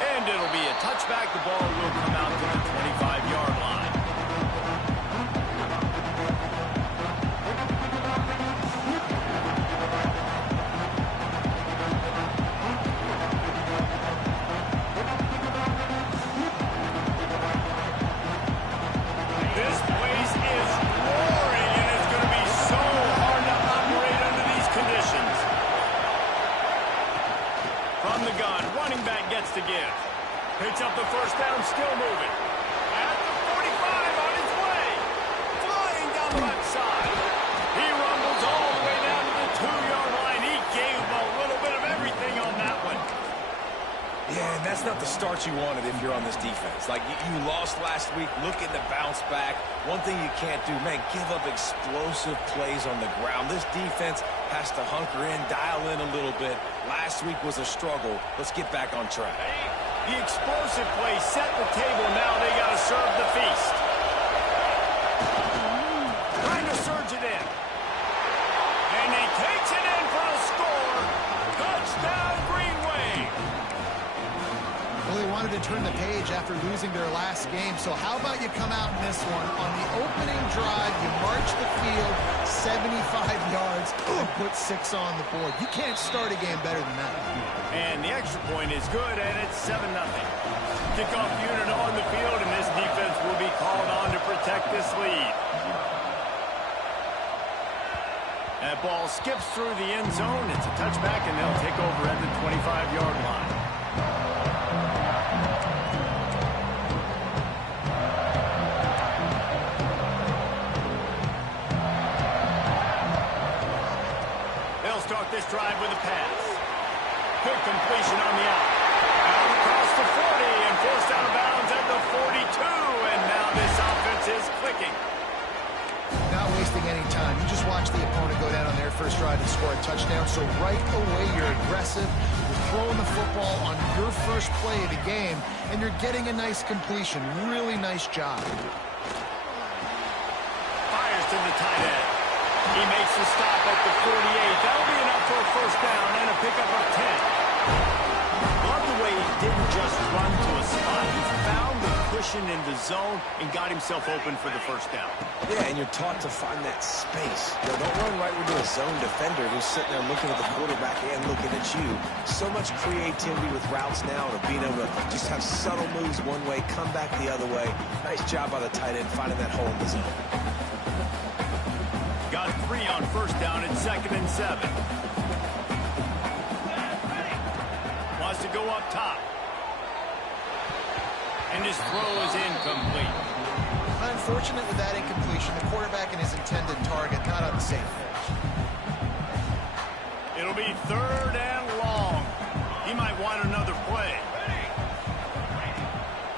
And it'll be a touchback. The ball will come out to the 25-yard line. This place is roaring, and it's going to be so hard to operate under these conditions. From the gun, running back gets to give. Picks up the first down, still moving. At the 45, on his way. Flying down the left side. He rumbles all the way down to the 2-yard line. He gave a little bit of everything on that one. Yeah, and that's not the start you wanted if you're on this defense. Like, you lost last week, looking to bounce back. One thing you can't do, man, give up explosive plays on the ground. This defense has to hunker in, dial in a little bit. Last week was a struggle. Let's get back on track. The explosive play set the table. Now they got to serve the feast. Trying to surge it in. And he takes it in for a score. Touchdown, Green Wave. Well, they wanted to turn the page after losing their last game, so how about you come out in this one? On the opening drive, you march the field 75 yards and put 6 on the board. You can't start a game better than that. And the extra point is good, and it's 7-0. Kickoff unit on the field, and this defense will be called on to protect this lead. That ball skips through the end zone. It's a touchback, and they'll take over at the 25-yard line. They'll start this drive with a pass. Good completion on the out. Out across the 40 and forced out of bounds at the 42. And now this offense is clicking. Not wasting any time. You just watch the opponent go down on their first drive and score a touchdown. So right away, you're aggressive. You're throwing the football on your first play of the game, and you're getting a nice completion. Really nice job. Fires to the tight end. He makes the stop at the 48. That'll be enough for a first down and a pickup of 10. Love the way he didn't just run to a spot. He found the cushion in the zone and got himself open for the first down. Yeah, and you're taught to find that space. You know, don't run right into a zone defender who's sitting there looking at the quarterback and looking at you. So much creativity with routes now, and being able to just have subtle moves one way, come back the other way. Nice job by the tight end finding that hole in the zone. Got 3 on first down at 2nd and 7. Wants to go up top. And his throw is incomplete. Unfortunate with that incompletion, the quarterback and his intended target not on the same page. It'll be 3rd and long. He might want another play.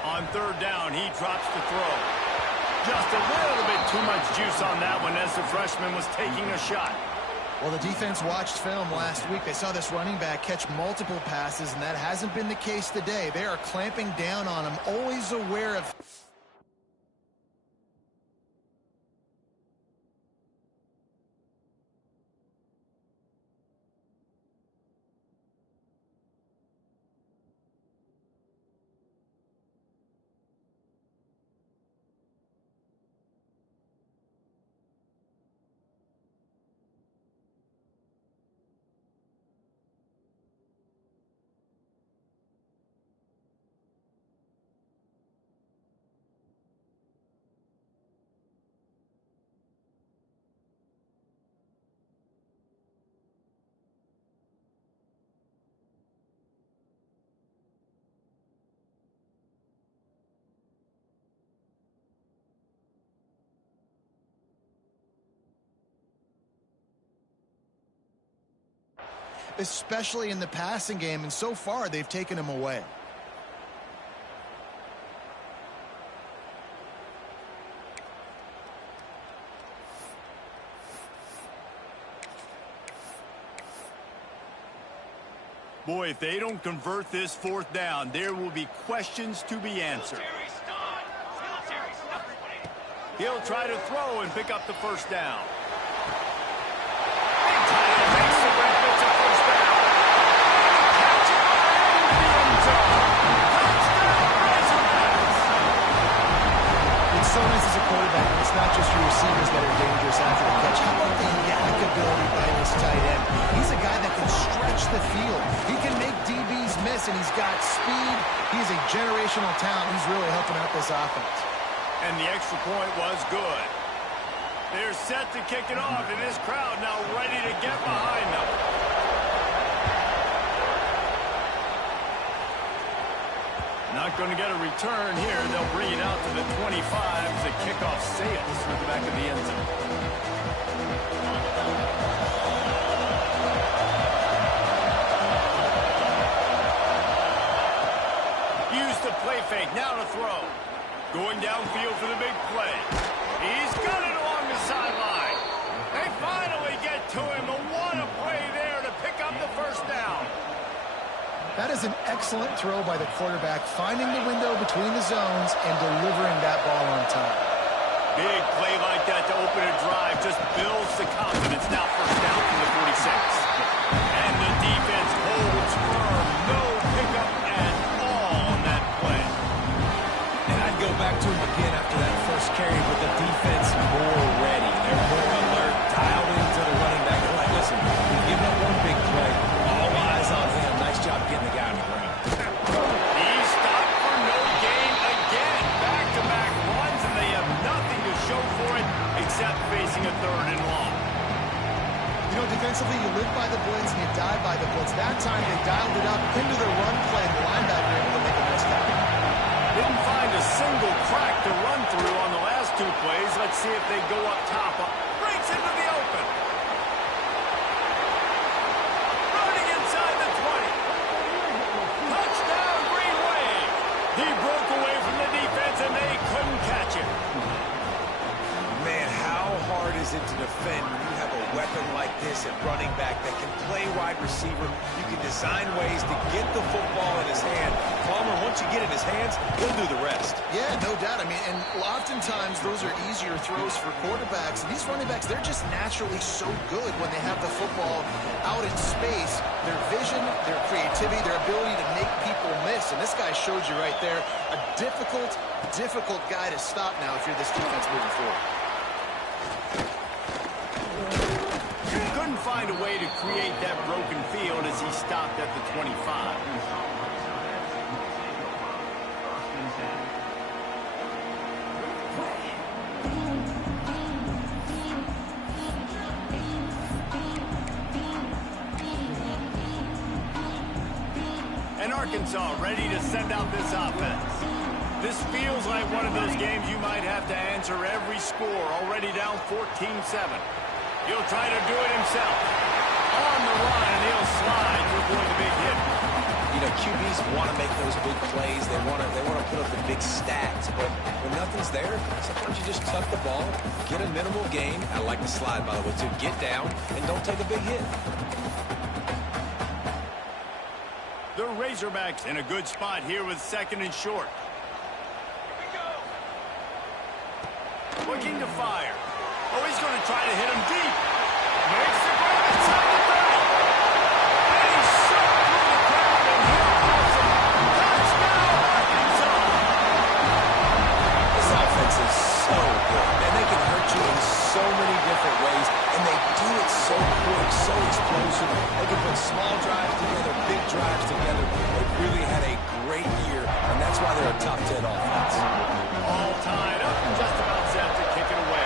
On 3rd down, he drops the throw. Just a little bit too much juice on that one as the freshman was taking a shot. Well, the defense watched film last week. They saw this running back catch multiple passes, and that hasn't been the case today. They are clamping down on him, always aware of... especially in the passing game, and so far they've taken him away. Boy, if they don't convert this 4th down, there will be questions to be answered. He'll try to throw and pick up the first down. Makes the breakfast a first down. Catch it in the end zone. the field. He can make DBs miss, and he's got speed. He's a generational talent. He's really helping out this offense. And the extra point was good. They're set to kick it off, and this crowd now ready to get behind them. Not going to get a return here. They'll bring it out to the 25 as the kickoff sails through the back of the end zone. Use the play fake. Now to throw. Going downfield for the big play. He's got it along the sideline. They finally get to him. And what a play there to pick up the first down. That is an excellent throw by the quarterback, finding the window between the zones and delivering that ball on time. Big play like that to open a drive just builds the confidence. Now first down from the 46. And the defense holds firm. No pickup at all on that play. And I'd go back to him again after that first carry with the defense more ready. They're more alert, dialed into the running back. They're like, listen, we've given up one big play. All eyes on him. Nice job getting the guy on the ground. He's stopped for no gain again. Back-to-back runs, and they have nothing to show for it except facing a third and long. You know, defensively, you live by the blitz and you die by the blitz. That time, they dialed it up into the run play, and the linebacker able to make a nice tackle. Didn't find a single crack to run through on the last two plays. Let's see if they go up top. Breaks into the open. Running inside the 20. Touchdown, Green Wave. He broke away from the defense, and they couldn't catch him. Man, how hard is it to defend when you have a weapon like this at running back that can play wide receiver? You can design ways to get the football in his hand. Palmer, once you get it in his hands, he'll do the rest. Yeah, no doubt. I mean, and oftentimes those are easier throws for quarterbacks. And these running backs, they're just naturally so good when they have the football out in space. Their vision, their creativity, their ability to make people miss. And this guy showed you right there, a difficult guy to stop now if you're this defense moving forward. Couldn't find a way to create that broken field as he stopped at the 25. And Arkansas ready to send out this offense. This feels like one of those games you might have to answer every score. Already down 14-7. He'll try to do it himself. On the run, and he'll slide to avoid the big hit. You know, QBs want to make those big plays. They want to put up the big stats. But when nothing's there, sometimes you just tuck the ball, get a minimal gain. I like the slide, by the way, too. Get down and don't take a big hit. The Razorbacks in a good spot here with second and short. Looking to fire. Oh, he's going to try to hit him deep. Makes the grab inside the 30. And he's shot through the crowd, and he'll pass him. Touchdown, Arkansas. This offense is so good. Man, they can hurt you in so many different ways, and they do it so quick, so explosive. They can put small drives together, big drives together. They've really had a great year, and that's why they're a top 10 offense. All tied up and just about set to kick it away.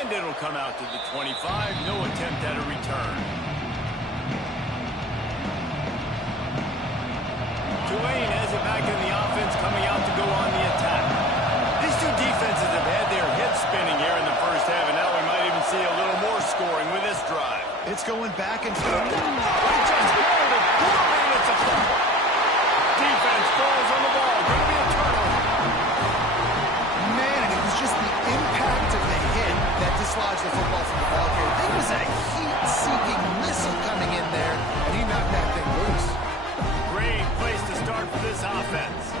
And it'll come out to the 25. No attempt at a return. Tulane has it back in the offense, coming out to go on the attack. These two defenses have had their heads spinning here in the first half, and now we might even see a little more scoring with this drive. It's going back and forth. He just rolled it poorly, and it's a fumble. Defense falls on the ball. Going to be a turnover. Man, it was just the impact of the hit that dislodged the football from the ball carrier. There was a heat-seeking missile coming in there, and he knocked that thing loose. Great place to start for this offense.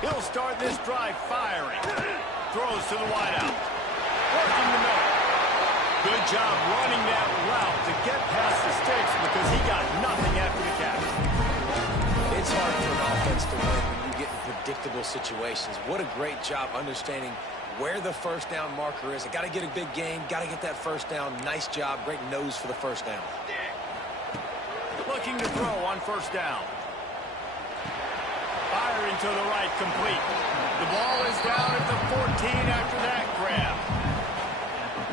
He'll start this drive firing. Throws to the wideout. Working the middle. Good job running that route to get past the sticks because he got nothing after the catch. It's hard for an offense to win when you get in predictable situations. What a great job understanding where the first down marker is. I got to get a big gain, got to get that first down. Nice job, great nose for the first down. Looking to throw on first down. Firing to the right, complete. The ball is down at the 14 after that grab.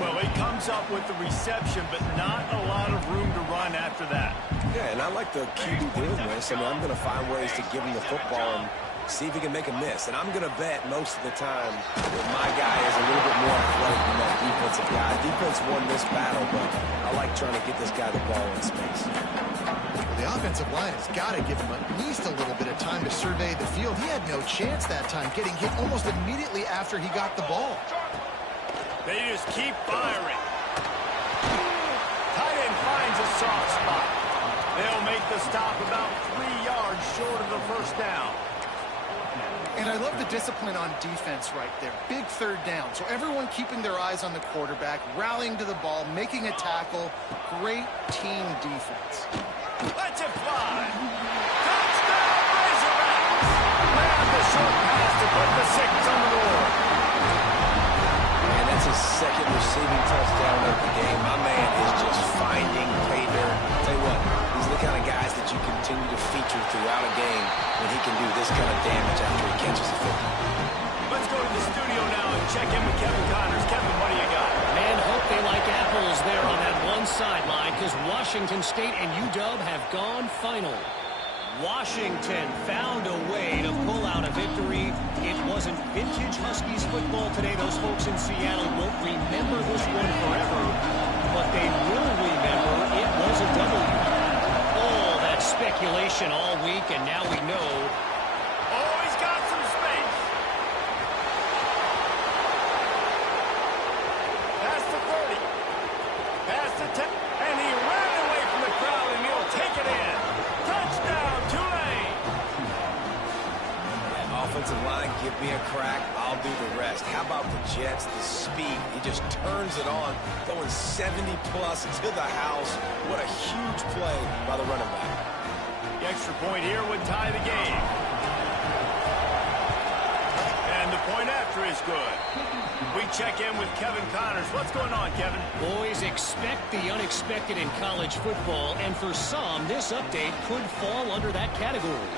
Well, he comes up with the reception, but not a lot of room to run after that. Yeah, and I like the QB doing this. I mean, I'm going to find ways to give him the football and see if he can make a miss. And I'm going to bet most of the time that my guy is a little bit more athletic than that defensive guy. Defense won this battle, but I like trying to get this guy the ball in space. The offensive line has got to give him at least a little bit of time to survey the field. He had no chance that time, getting hit almost immediately after he got the ball. They just keep firing. Tight end finds a soft spot. They'll make the stop about 3 yards short of the first down. And I love the discipline on defense right there. Big third down. So everyone keeping their eyes on the quarterback, rallying to the ball, making a tackle. Great team defense. Let's it fly. Touchdown, Razorbacks. Grab the short pass to put the 6 on the board. And that's his second receiving touchdown of the game. My man is just finding pay dirt. Tell you what, he's the kind of guys that you continue to feature throughout a game when he can do this kind of damage after he catches a football. Let's go to the studio now and check in with Kevin Connors. Kevin, what do you got? Man, hope they like apples there on that one sideline because Washington State and UW have gone final. Washington found a way to pull out a victory. It wasn't vintage Huskies football today. Those folks in Seattle won't remember this one forever, but they will remember it was a W. All that speculation all week, and now we know. Oh, he's got some space. Past the 30. Past the 10. And he ran away from the crowd, and he'll take it in. Touchdown, Tulane. Offensive line, give me a crack, I'll do the rest. How about the Jets, the speed? He just turns it on, going 70-plus to the house. What a huge play by the running back. The extra point here would tie the game. And the point after is good. We check in with Kevin Connors. What's going on, Kevin? Boys, expect the unexpected in college football, and for some, this update could fall under that category.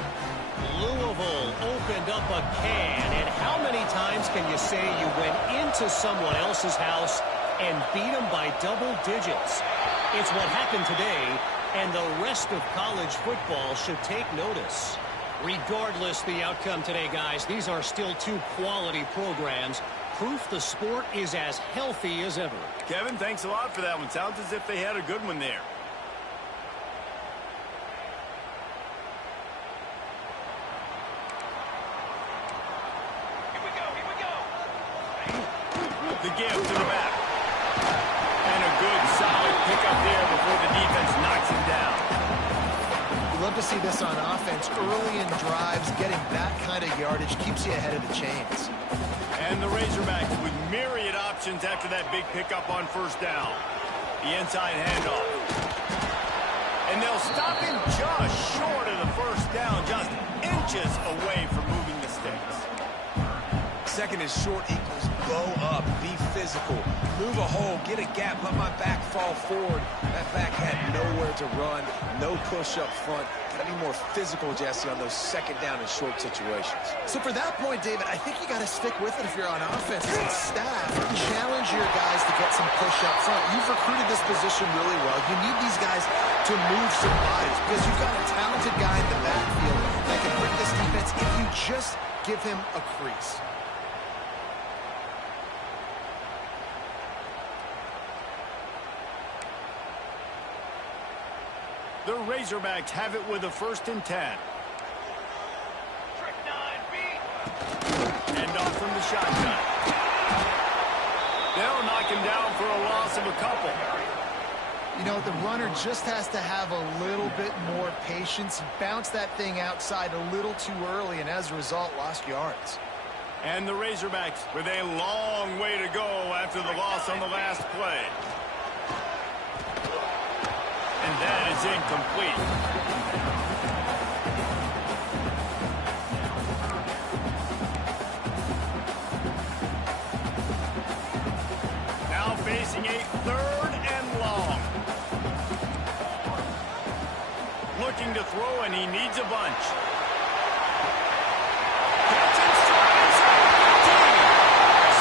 Louisville opened up a can, and how many times can you say you went into someone else's house and beat them by double digits? It's what happened today, and the rest of college football should take notice. Regardless the outcome today, guys, these are still two quality programs. Proof the sport is as healthy as ever. Kevin, thanks a lot for that one. Sounds as if they had a good one there. The give to the back. And a good, solid pickup there before the defense knocks him down. We love to see this on offense. Early in drives, getting that kind of yardage keeps you ahead of the chains. And the Razorbacks with myriad options after that big pickup on first down. The inside handoff. And they'll stop him just short of the first down, just inches away from moving the sticks. Second is short equals go up, be physical, move a hole, get a gap, let my back fall forward. That back had nowhere to run, no push up front. Got to be more physical, Jesse, on those second down and short situations. So for that point, David, I think you got to stick with it if you're on offense and staff. Challenge your guys to get some push up front. You've recruited this position really well. You need these guys to move some bodies because you've got a talented guy in the backfield that can hurt this defense if you just give him a crease. The Razorbacks have it with a 1st and 10. And off from the shotgun. They'll knock him down for a loss of a couple. You know, the runner just has to have a little bit more patience. Bounce that thing outside a little too early, and as a result, lost yards. And the Razorbacks with a long way to go after the loss on the last play. And that is incomplete. facing a 3rd and long. Looking to throw, and he needs a bunch. Gets in stride inside the 15.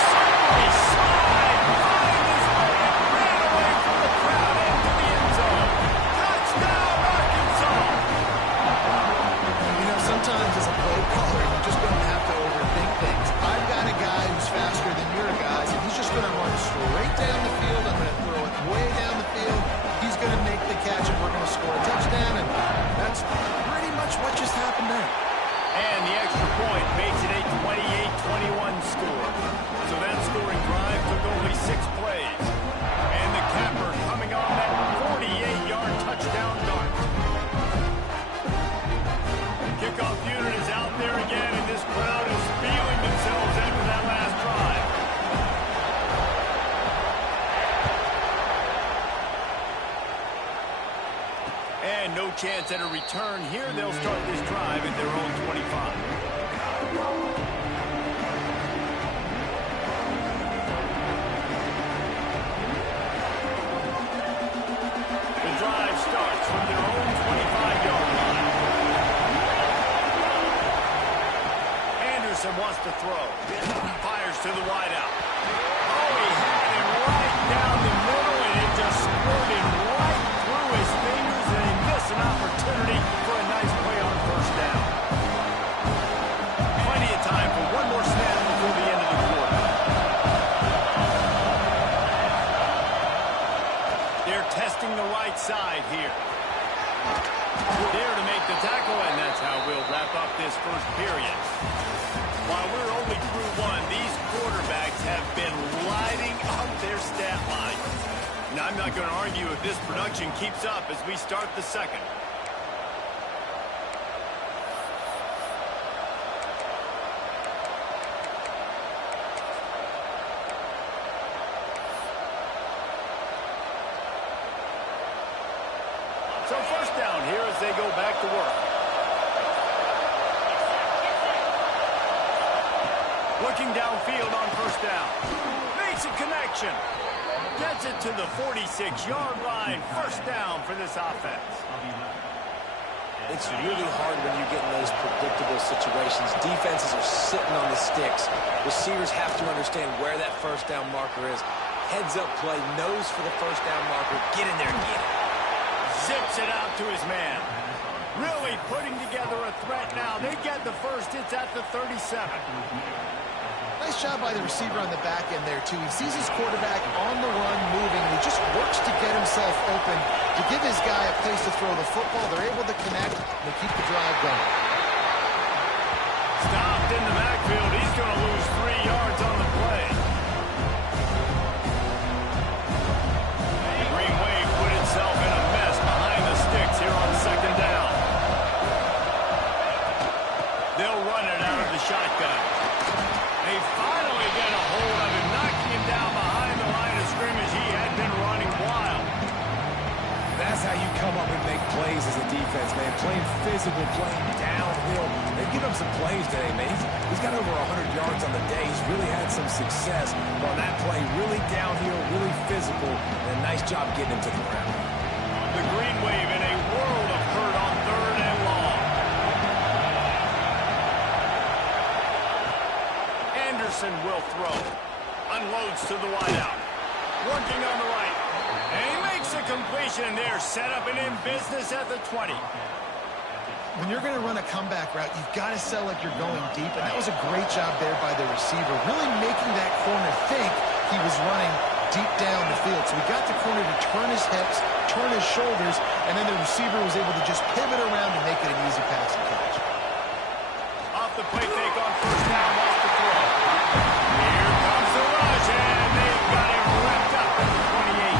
Suddenly slide, find his way, and ran away from the crowd into the end zone. Touchdown, Arkansas! You know, sometimes as a play caller, you just don't have to overthink things. I've got a guy who's faster than your guys, and he's just going to run straight down the field. I'm going to throw it way down the field. He's going to make the catch, and we're going to score a touchdown, and that's pretty much what just happened there. And the extra point makes it a 28-21 score. So that scoring drive took only 6 plays. And the capper coming on that 48-yard touchdown dart. Kickoff unit is out there again, and this crowd is feeling themselves after that last drive. And no chance at a return here. They'll start this drive at their own 25. The drive starts from their own 25-yard line. Anderson wants to throw. Fires to the wideout. Oh, he had him right down the middle, and it just squirted right through his fingers, and he missed an opportunity for a nice play on 1st down. Plenty of time for one more snap before the end of the quarter. They're testing the right side here. There to make the tackle, and that's how we'll wrap up this first period. While we're only through one, these quarterbacks have been lighting up their stat line. Now, I'm not going to argue if this production keeps up as we start the second. So 1st down here as they go back to work. Looking downfield on 1st down. Makes a connection. Gets it to the 46-yard line. 1st down for this offense. It's really hard when you get in those predictable situations. Defenses are sitting on the sticks. Receivers have to understand where that 1st down marker is. Heads up play, nose for the 1st down marker. Get in there and get it. Zips it out to his man. Really putting together a threat now. They get the first. It's at the 37. Nice job by the receiver on the back end there, too. He sees his quarterback on the run moving, and he just works to get himself open to give his guy a place to throw the football. They're able to connect, and they keep the drive going. Stopped in the backfield. He's going to lose 3 yards on the play. The Green Wave put itself in a mess behind the sticks here on 2nd down. They'll run it out of the shotgun. They finally get a hold of him, knocking him down behind the line of scrimmage. He had been running wild. That's how you come up and make plays as a defense, man. Playing physical, playing downhill. They've given him some plays today, man. He's got over 100 yards on the day. He's really had some success on that play. Really downhill, really physical, and a nice job getting him to the ground. The Green Wave in a world of hurt on 3rd and long. Anderson will throw. Unloads to the wideout. Working on the right. And he makes a completion there. Set up and in business at the 20. When you're going to run a comeback route, you've got to sell like you're going deep, and that was a great job there by the receiver, really making that corner think he was running deep down the field. So he got the corner to turn his hips, turn his shoulders, and then the receiver was able to just pivot around and make it an easy pass and catch. Off the play fake on 1st down, off the throw. Here comes the rush, and they've got him wrapped up at the 28.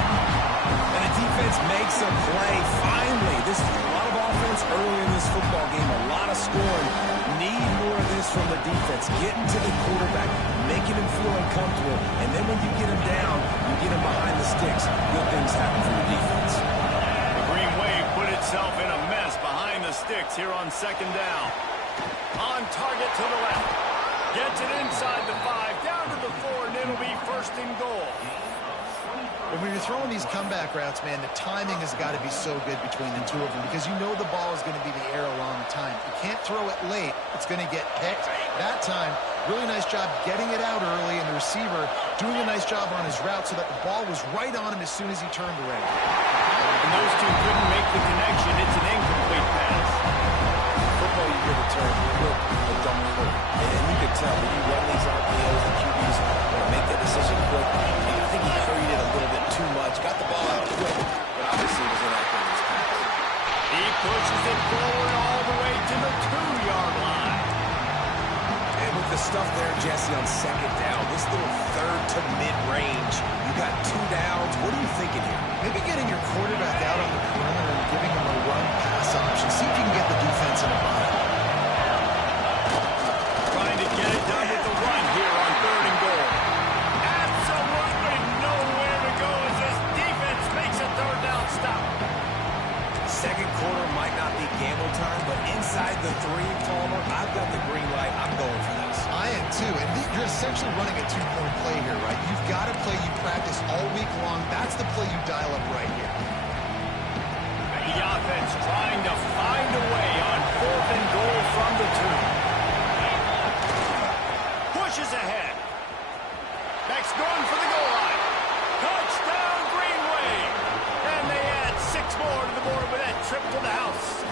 And the defense makes a play. Finally, this is a lot of offense early in this football game, a lot of scoring. Need more of this from the defense. Getting to the quarterback, making him feel uncomfortable, and then when you get him down, you get him behind the sticks. Good things happen for the defense. The Green Wave put itself in a mess behind the sticks here on 2nd down. On target to the left. Gets it inside the 5, down to the 4, and it'll be 1st and goal. When you're throwing these comeback routes, man, the timing has got to be so good between the two of them because you know the ball is going to be in the air a long time. You can't throw it late. It's going to get picked. That time, really nice job getting it out early, and the receiver doing a nice job on his route so that the ball was right on him as soon as he turned around. And those two couldn't make the connection. It's an incomplete pass. Football, you hear the term, quick, but don't hurt. And you can tell when you run these RPOs, the QBs want to make that decision quick. I think he hurried it a little bit too much. Got the ball out quick, but obviously was inaccurate in his pass. He pushes it forward all the way to the 2-yard line. And with the stuff there, Jesse, on second down, this little third to mid-range, you got 2 downs. What are you thinking here? Maybe getting your quarterback out on the perimeter and giving him a run-pass option. See if you can get the defense in a bind. Trying to get it done with the run here on 3rd and goal. Absolutely nowhere to go as this defense makes a 3rd down stop. Second quarter might not be gamble time, but inside the 3, Palmer, I've got the green light. I'm going for this. I am too, and you're essentially running a 2-point play here, right? You've got a play you practice all week long. That's the play you dial up right here. The offense trying to find a way on 4th and goal from the 2. Pushes ahead. Next going for the goal line. Touchdown Green Wave. And they add 6 more to the board with that trip to the house.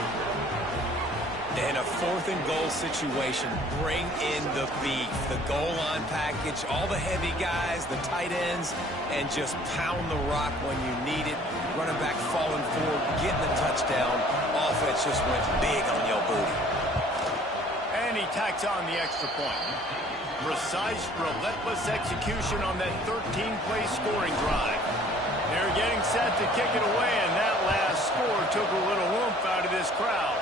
In a 4th and goal situation, bring in the beef. The goal line package, all the heavy guys, the tight ends, and just pound the rock when you need it. Running back falling forward, getting the touchdown. Offense just went big on your booty. And he tacks on the extra point. Precise, relentless execution on that 13-play scoring drive. They're getting set to kick it away, and that last score took a little oomph out of this crowd.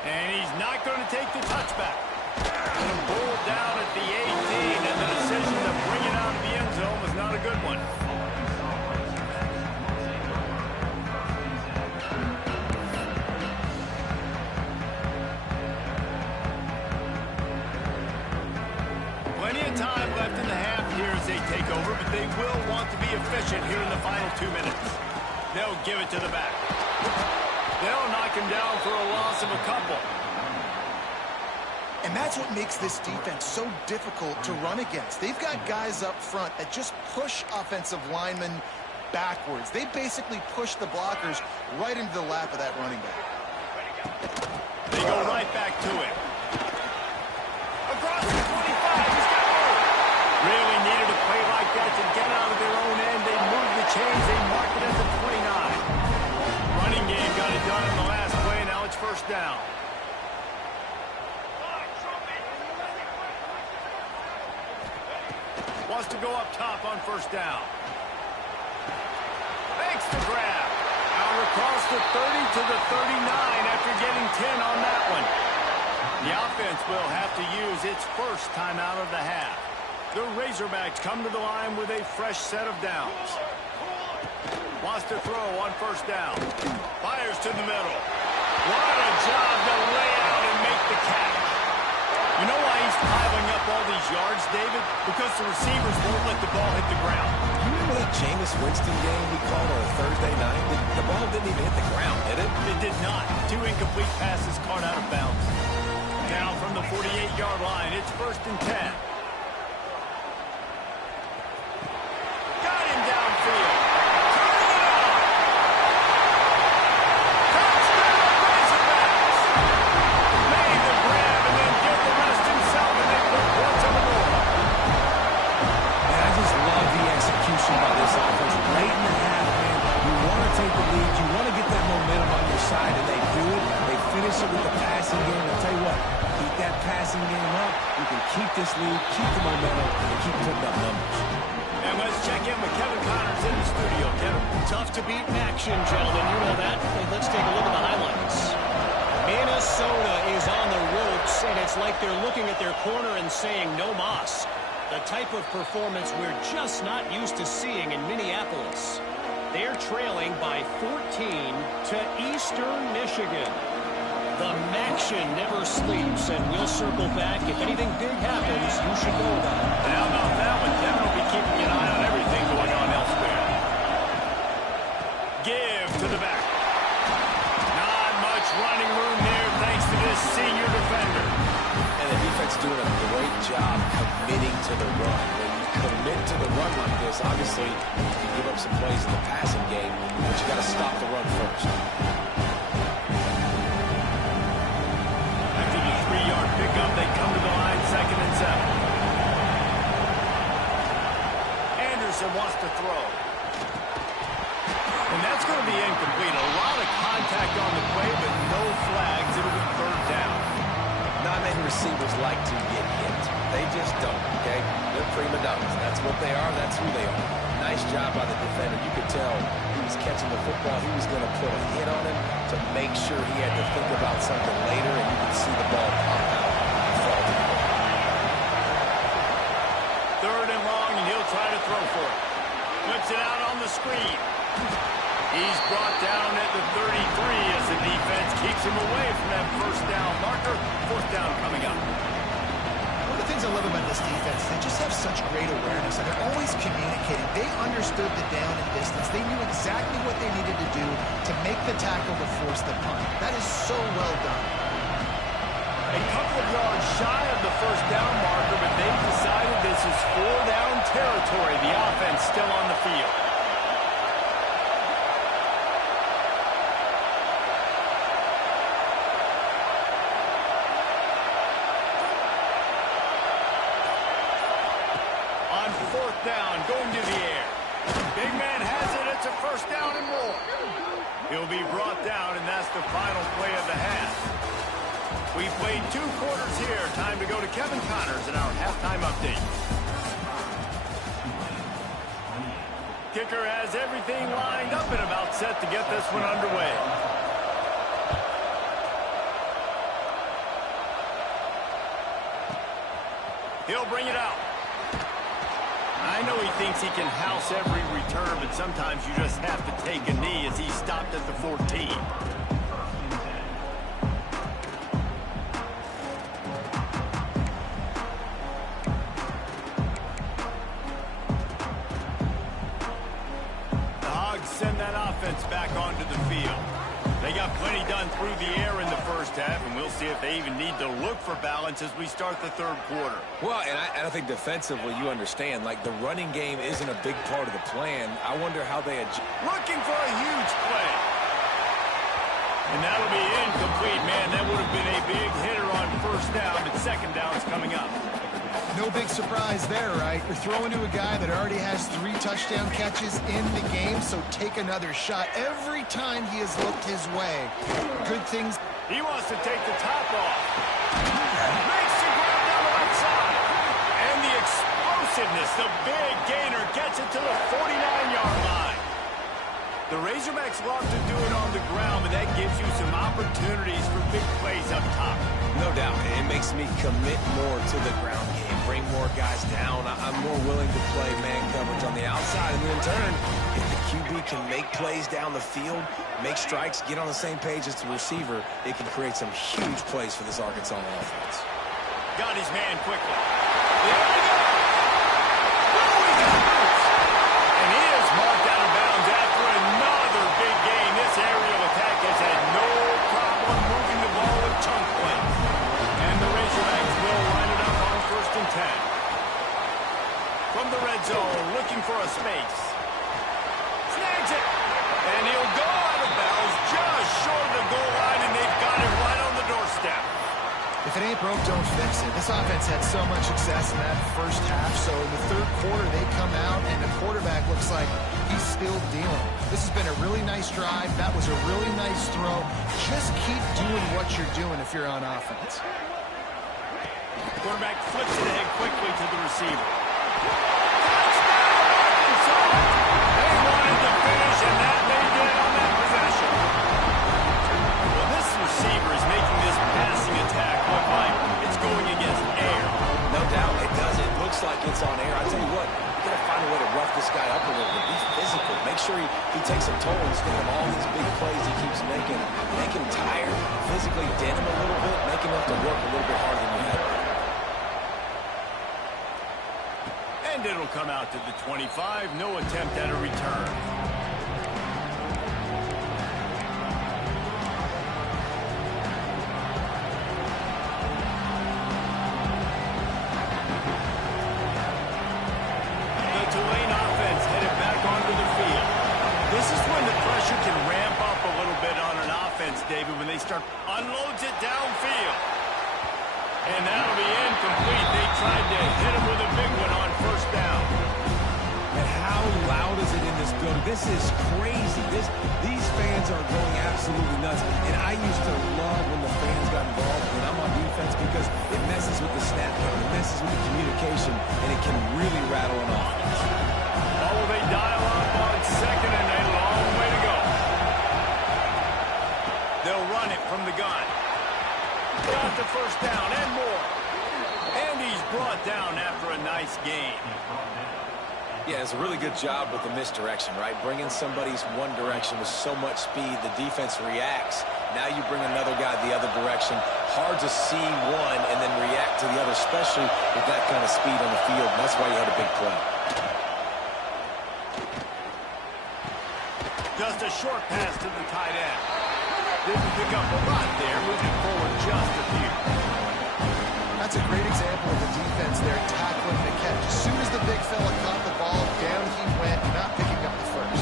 And he's not going to take the touchback. Pulled down at the 18, and the decision to bring it out of the end zone was not a good one. Plenty of time left in the half here as they take over, but they will want to be efficient here in the final 2 minutes. They'll give it to the back. They'll knock him down for a loss of a couple. And that's what makes this defense so difficult to run against. They've got guys up front that just push offensive linemen backwards. They basically push the blockers right into the lap of that running back. They go right back to it. Across the 25, he's got more. Really needed a play like that to get out of their own end. They moved the chains. They marked it at the 29. Running game got it done on the last play. Now it's 1st down. Wants to go up top on 1st down. Makes the grab. Out across the 30 to the 39 after getting 10 on that one. The offense will have to use its first timeout of the half. The Razorbacks come to the line with a fresh set of downs. Wants to throw on 1st down. Fires to the middle. What a job to lay out and make the catch. You know why he's piling up all these yards, David? Because the receivers won't let the ball hit the ground. You remember that Jameis Winston game we called on a Thursday night? The ball didn't even hit the ground, did it? It did not. 2 incomplete passes caught out of bounds. Now from the 48-yard line, it's 1st and 10. Got him downfield. Turning it on. Touchdown, Razorbacks. Made the grab and then did the rest himself, and they put points on the board. Man, I just love the execution by this offense. Late in the half, man, you want to take the lead. You want to get that momentum on your side, and they do it. They finish it with the passing game. I'll tell you what, keep that passing game up. You can keep this lead, keep the momentum, and keep putting up numbers. And let's check in with Kevin Connors in the studio. Kevin. Tough to beat in action, gentlemen. You know that. Let's take a look at the highlights. Minnesota is on the ropes, and it's like they're looking at their corner and saying, no mas. The type of performance we're just not used to seeing in Minneapolis. They're trailing by 14 to Eastern Michigan. The Maction never sleeps, and we'll circle back. If anything big happens, you should know about it. How about that one? Kevin will be keeping an eye on everything. Give to the back. Not much running room there thanks to this senior defender. And the defense doing a great job committing to the run. When you commit to the run like this, obviously you can give up some plays in the passing game, but you got to stop the run first. After the 3-yard pickup, they come to the line, 2nd and 7. Anderson wants to throw. And that's going to be incomplete. A lot of contact on the play, but no flags. It'll be 3rd down. Not many receivers like to get hit. They just don't, okay? They're prima donnas. That's what they are. That's who they are. Nice job by the defender. You could tell he was catching the football. He was going to put a hit on him to make sure he had to think about something later, and you could see the ball pop out and fall to the ground. 3rd and long, and he'll try to throw for it. Flips it out on the screen. He's brought down at the 33 as the defense keeps him away from that 1st down marker. 4th down coming up. One of the things I love about this defense, they just have such great awareness, and they're always communicating. They understood the down and distance. They knew exactly what they needed to do to make the tackle to force the punt. That is so well done. A couple of yards shy of the 1st down marker, but they've decided this is 4-down territory. The offense still on the field. On 4th down, going to the air. Big man has it. It's a 1st down and more. He'll be brought down, and that's the final play of the half. We played 2 quarters here. Time to go to Kevin Connors in our halftime update. Kicker has everything lined up and about set to get this one underway. He'll bring it out. I know he thinks he can house every return, but sometimes you just have to take a knee as he stopped at the 14. Send that offense back onto the field. They got plenty done through the air in the 1st half, and we'll see if they even need to look for balance as we start the 3rd quarter. Well, and I think defensively, you understand, like the running game isn't a big part of the plan. I wonder how they adjust. Looking for a huge play. And that'll be incomplete, man. That would have been a big hitter on 1st down, but 2nd down's coming up. No big surprise there, right? You're throwing to a guy that already has 3 touchdown catches in the game, so take another shot every time he has looked his way. Good things. He wants to take the top off. Makes the ground down the right side. And the explosiveness, the big gainer gets it to the 49-yard line. The Razorbacks love to do it on the ground, but that gives you some opportunities for big plays up top. No doubt. It makes me commit more to the ground game, bring more guys down. I'm more willing to play man coverage on the outside. And in turn, if the QB can make plays down the field, make strikes, get on the same page as the receiver, it can create some huge plays for this Arkansas offense. Got his man quickly. There we go. And he is marked out of bounds after another big game. This aerial attack has had no problem moving the ball with chunk play. And the Razorbacks will line it up on 1st and 10. From the red zone, looking for a space. Snags it. And he'll go out of bounds just short of the goal line, and they've got it right on the doorstep. If it ain't broke, don't fix it. This offense had so much success in that 1st half, so in the 3rd quarter, they come out, and the quarterback looks like he's still dealing. This has been a really nice drive. That was a really nice throw. Just keep doing what you're doing if you're on offense. Quarterback flips it ahead quickly to the receiver. Touchdown, Arkansas! They wanted to finish, and that they did on that possession. Well, this receiver is making this passing attack look like it's going against air. No doubt it does. It looks like it's on air. I tell you what, you got to find a way to rough this guy up a little bit. Be physical. Make sure he takes a toll instead of all these big plays he keeps making. Make him tired, physically dent him a little bit, make him have to work a little bit harder than you have. And it'll come out to the 25. No attempt at a return. pressure can ramp up a little bit on an offense, David, when they start unloads it downfield. And that'll be incomplete. They tried to hit him with a big one on first down. And how loud is it in this building? This is crazy. These fans are going absolutely nuts. And I used to love when the fans got involved when I'm on defense because it messes with the snap count, it messes with the communication, and it can really rattle an offense. Oh, they dial up on second and a long way to go. They'll run it from the gun. Got the first down and more. And he's brought down after a nice game. Yeah, it's a really good job with the misdirection, right? Bringing somebody's one direction with so much speed, the defense reacts. Now you bring another guy the other direction. Hard to see one and then react to the other, especially with that kind of speed on the field. And that's why you had a big play. Just a short pass to the tight end. Didn't pick up a lot there, moving forward just a few. That's a great example of the defense there tackling the catch. As soon as the big fella caught the ball, down he went, not picking up the first.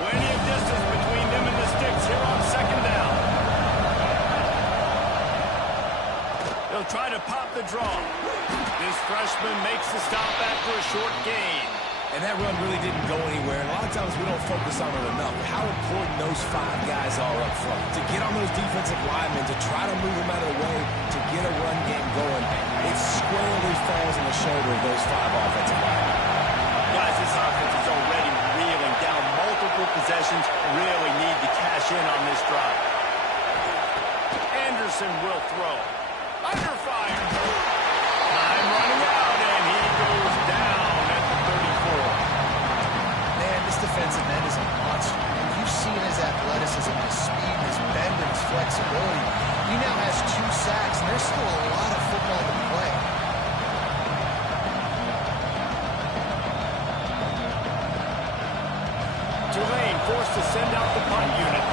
Plenty of distance between them and the sticks here on second down. They'll try to pop the draw. This freshman makes the stop after a short gain. And that run really didn't go anywhere. And a lot of times we don't focus on it enough. How important those 5 guys are up front. To get on those defensive linemen, to try to move them out of the way, to get a run game going, it squarely falls on the shoulder of those 5 offensive linemen. Guys, this offense is already reeling down multiple possessions. Really need to cash in on this drive. Anderson will throw. Under fire. Time running out, and he goes down at the 34. Man, this defensive end is a monster. And you've seen his athleticism, his speed, his bend, and his flexibility. He now has 2 sacks, and there's still a lot of football to play. Tulane forced to send out the punt unit.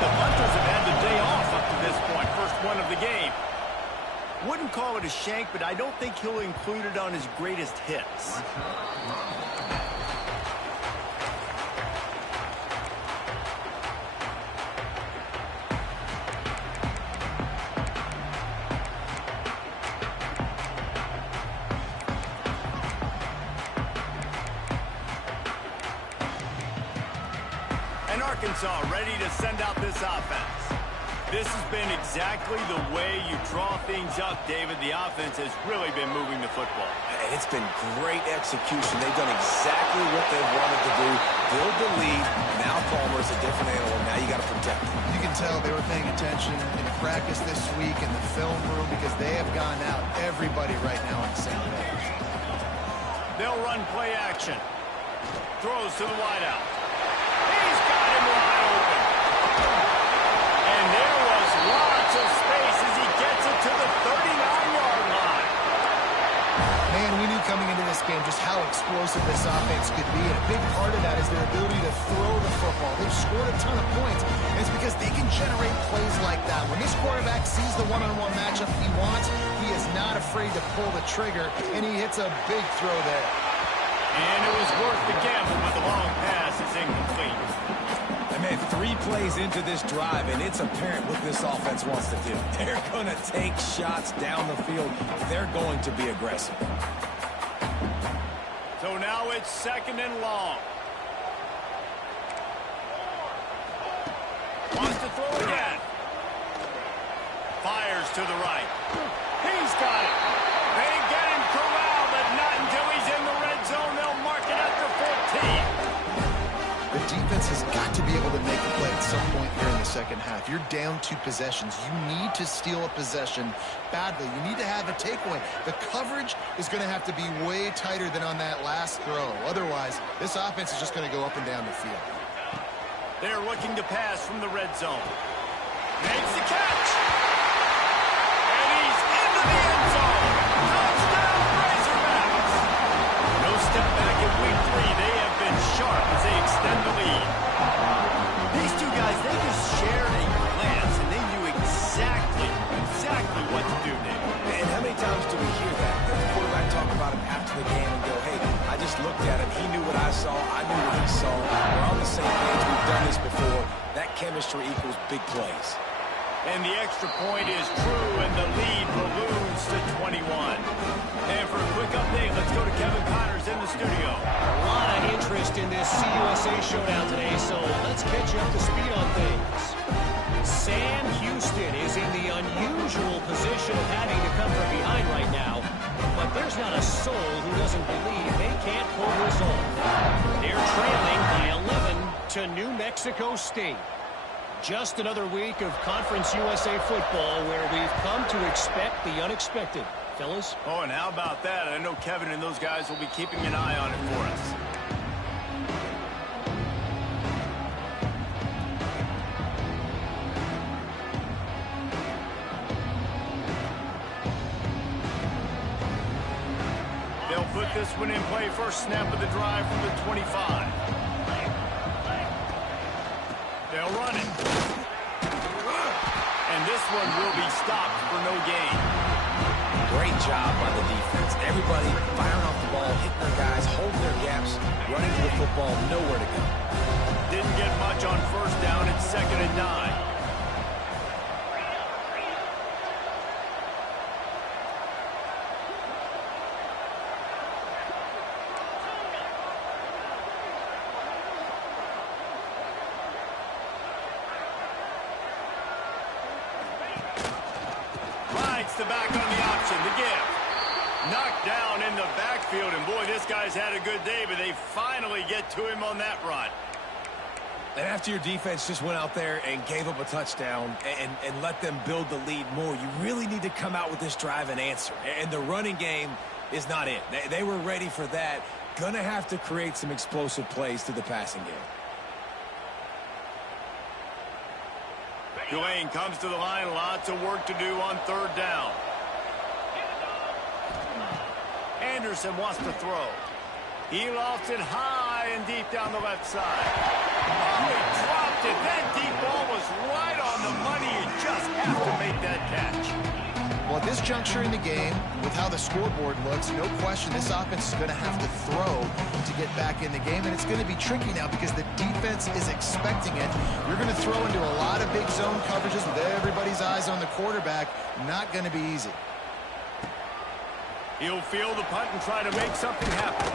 The punters have had the day off up to this point, first one of the game. Wouldn't call it a shank, but I don't think he'll include it on his greatest hits. And Arkansas ready to send out this offense. This has been exactly the way you draw things up, David. The offense has really been moving the football. And it's been great execution. They've done exactly what they've wanted to do. Build the lead. Now Palmer's a different animal. Now you got to protect him. You can tell they were paying attention in practice this week in the film room because they have gone out, everybody right now on the same page. They'll run play action. Throws to the wideout. He's got him wide open. And there was lots of space as he gets it to the 39-yard line. Man, we knew coming into this game just how explosive this offense could be, and a big part of that is their ability to throw the football. They've scored a ton of points, and it's because they can generate plays like that. When this quarterback sees the one-on-one matchup he wants, he is not afraid to pull the trigger, and he hits a big throw there. And it was worth the gamble, but the long pass is incomplete. And man, 3 plays into this drive, and it's apparent what this offense wants to do. They're going to take shots down the field. They're going to be aggressive. So now it's second and long. Wants to throw again. Fires to the right. He's got it. They get him corralled, but not until he's in the red zone. They'll mark it at the 14. The defense has got to be able to make a play at some point here in the second half. You're down 2 possessions. You need to steal a possession badly. You need to have a takeaway. The coverage is going to have to be way tighter than on that last throw. Otherwise, this offense is just going to go up and down the field. They're looking to pass from the red zone. Makes the catch. And he's into the end zone. Touchdown, Razorbacks. No step back in week 3. They have been sharp as they extend the lead. These 2 guys, they just shared a glance, and they knew exactly what to do, David. And how many times do we hear that? The quarterback talk about it after the game and go, hey, I just looked at him. He knew what I saw. I knew chemistry equals big plays. And the extra point is true, and the lead balloons to 21. And for a quick update, let's go to Kevin Connors in the studio. A lot of interest in this CUSA showdown today, so let's catch you up to speed on things. Sam Houston is in the unusual position of having to come from behind right now, but there's not a soul who doesn't believe they can't pull this off. They're trailing by 11 to New Mexico State. Just another week of Conference USA football where we've come to expect the unexpected. Fellas? Oh, and how about that? I know Kevin and those guys will be keeping an eye on it for us. They'll put this one in play. First snap of the drive from the 25. They'll run it. And this one will be stopped for no gain. Great job by the defense. Everybody firing off the ball, hitting their guys, holding their gaps, running to the football, nowhere to go. Didn't get much on first down. It's 2nd and 9. The back on the option, the give. Knocked down in the backfield, and boy, this guy's had a good day, but they finally get to him on that run. And after your defense just went out there and gave up a touchdown and let them build the lead more, you really need to come out with this drive and answer. And the running game is not it. They were ready for that. Gonna have to create some explosive plays through the passing game. Tulane comes to the line. Lots of work to do on 3rd down. Anderson wants to throw. He lofts it high and deep down the left side. Oh, he dropped it. That deep ball was right on the money. You just have to make that catch. Well, at this juncture in the game, with how the scoreboard looks, no question this offense is going to have to throw to get back in the game, and it's going to be tricky now because the defense is expecting it. You're going to throw into a lot of big zone coverages with everybody's eyes on the quarterback. Not going to be easy. He'll field the punt and try to make something happen.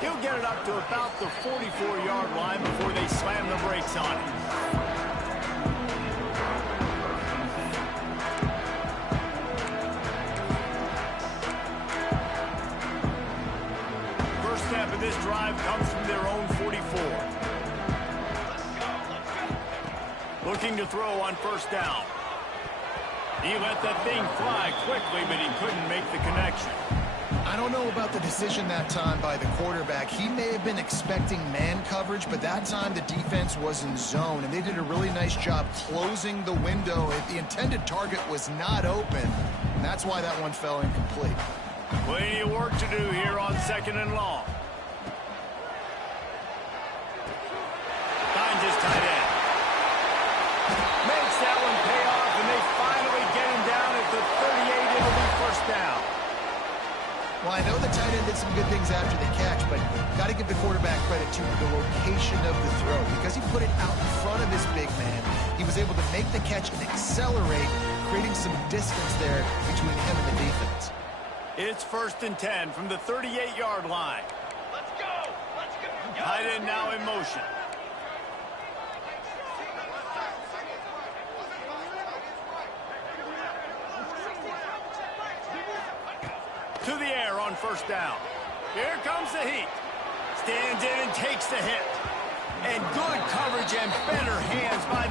He'll get it up to about the 44-yard line before they slam the brakes on it. First snap of this drive comes from their own 44. Looking to throw on 1st down. He let that thing fly quickly, but he couldn't make the connection. I don't know about the decision that time by the quarterback. He may have been expecting man coverage, but that time the defense was in zone, and they did a really nice job closing the window. The intended target was not open, and that's why that one fell incomplete. Plenty of work to do here on 2nd and long. Finds his tight end. Makes that one pay off, and they finally get him down at the 38. It'll be 1st down. Well, I know the tight end did some good things after the catch, but got to give the quarterback credit to the location of the throw. Because he put it out in front of his big man, he was able to make the catch and accelerate, creating some distance there between him and the defense. It's 1st and 10 from the 38-yard line. Let's go! Let's go! Tight end now in motion. To the air on 1st down. Here comes the heat. Stands in and takes the hit. And good coverage and better hands by